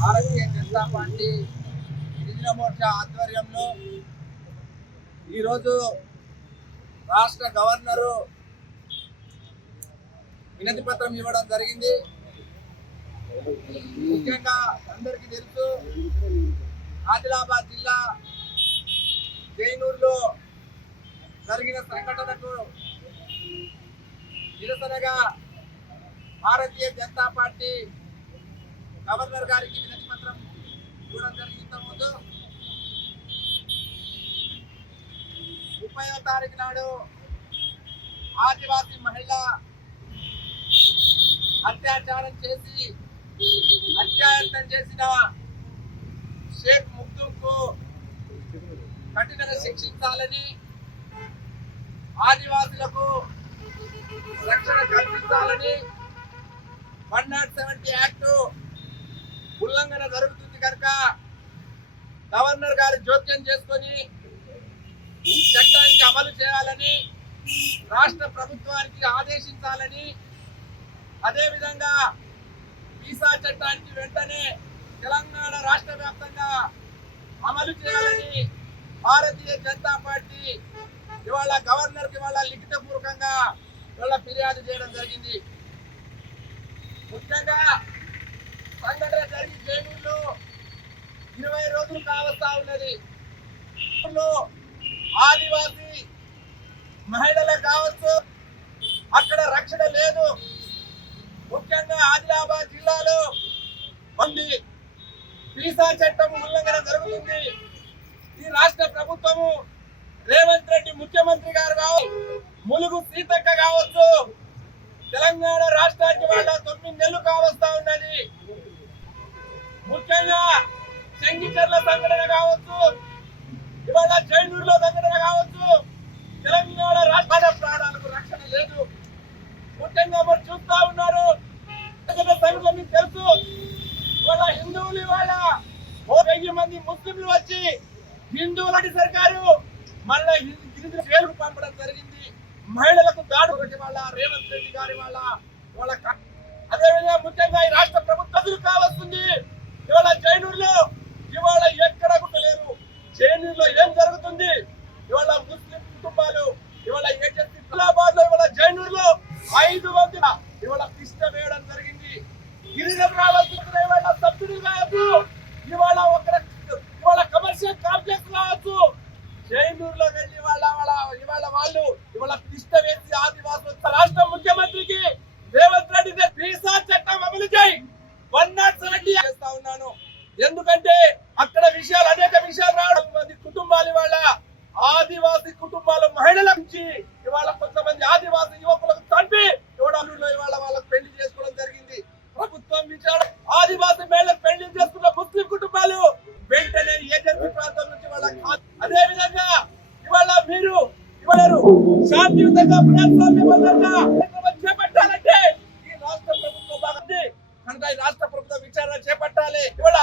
Bharatiya Janata party గిరిజన మోర్చా ఆధ్వర్యంలో ఈరోజు రాష్ట్ర గవర్నరు వినతి పత్రం ఇవ్వడం జరిగింది. ముఖ్యంగా అందరికీ తెలుసు, ఆదిలాబాద్ జిల్లా జైనూరులో జరిగిన సంఘటనకు నిరసనగా భారతీయ జనతా పార్టీ గవర్నర్ గారికి వినతి పత్రం ఇవ్వడం జరిగింది. ముందు 30వ తారీఖు నాడు ఆదివాసీ మహిళ అత్యాచారం చేసి హత్యాయత్నం చేసిన షేక్ ముగ్దుకు కఠినంగా శిక్షించాలని, ఆదివాసులకు రక్షణ కల్పించాలని 170 యాక్ట్ ఉల్లంఘన జరుగుతుంది కనుక గవర్నర్ గారు జోక్యం చేసుకొని చట్టానికి అమలు చేయాలని రాష్ట్ర ప్రభుత్వానికి ఆదేశించాలని, అదేవిధంగా వీసా చట్టానికి వెంటనే తెలంగాణ రాష్ట్ర వ్యాప్తంగా అమలు చేయాలని భారతీయ జనతా పార్టీ ఇవాళ గవర్నర్కి ఇవాళ లిఖితపూర్వకంగా ఇవాళ ఫిర్యాదు చేయడం జరిగింది. ముఖ్యంగా సంఘటన జరిగి జైలులో 20 రోజులు కావస్తా ఉన్నది. ఆదివాసీ మహిళలకు కావచ్చు అక్కడ రక్షణ లేదు. ముఖ్యంగా ఆదిలాబాద్ జిల్లాలో మళ్ళీ వీసా చట్టం ఉల్లంఘన జరుగుతుంది. ఈ రాష్ట్ర ప్రభుత్వము రేవంత్ రెడ్డి ముఖ్యమంత్రి గారు కావచ్చు, ములుగు సీతక్క కావచ్చు, తెలంగాణ రాష్ట్రానికి వాళ్ళ 9 నెలలు కావస్తా ఉన్నది. ముఖ్యంగా చెంగిచెర్ల సంఘటన కావచ్చు, ఇవాళ జైనూరులో సంఘటన కావచ్చు, తెలంగాణ రాష్ట్ర ప్రాణాలకు రక్షణ లేదు. ముఖ్యంగా మరి చూస్తా ఉన్నారు సంఘటన మీకు తెలుసు. ఇవాళ హిందువులు ఇవాళ 1000 మంది ముస్లింలు వచ్చి హిందువులకి సర్కారు మళ్ళీ గిరిజన జైలుకు పంపడం జరిగింది. మహిళలకు దాడు ఒకటి వాళ్ళ రేవంత్ రెడ్డి గారి వాళ్ళ అదేవిధంగా ముఖ్యంగా ఈ రాష్ట్ర ప్రభుత్వం కావస్తుంది. ఇవాళ జైనూరులో ఇవాళ ఎక్కడ కూడా లేరు. జైనూరులో ఏం జరుగుతుంది? ఇవాళ ముస్లిం కుటుంబాలు ఇవాళ ఏజెన్సీ హైదరాబాద్ లో ఇవాళ జైనూరులో 5 మంది ఇవాళ పిష్ట వేయడం జరిగింది. గిరిజన రావాల్సిన ఇవాళ సబ్సిడీ కావచ్చు, ఇవాళ ఇవాళ కమర్షియల్ కాంప్లెక్స్ కావచ్చు, జైనూరులో వెళ్ళి వాళ్ళు ఇవాళ పిష్ట వేసి ఆదివాసులు రాష్ట్ర ముఖ్యమంత్రికి రేవంత్ రెడ్డి వీసా చట్టం అమలు చేయి 170 చేస్తా ఉన్నాను. ఎందుకంటే అక్కడ అనేక విషయాలు రావడం, మంది కుటుంబాలు ఇవాళ ఆదివాసీ కుటుంబాల మహిళల నుంచి ఇవాళ కొంతమంది ఆదివాసీ యువకులకు చంపి ఇవాళ వాళ్ళకు పెళ్లి చేసుకోవడం జరిగింది. ప్రభుత్వం విచారణ ఆదివాసీ మహిళలకు పెళ్లి చేసుకున్న ముస్లిం కుటుంబాలు వెంటనే ఏజెన్సీ ప్రాంతం నుంచి అదే విధంగా ఇవాళ మీరు శాంతియుతంగా ప్రజాస్వామ్యబద్ధంగా చేపట్టాలంటే ఈ రాష్ట్ర ప్రభుత్వం బాగుంది కనుక ఈ రాష్ట్ర ప్రభుత్వం విచారణ చేపట్టాలి. ఇవాళ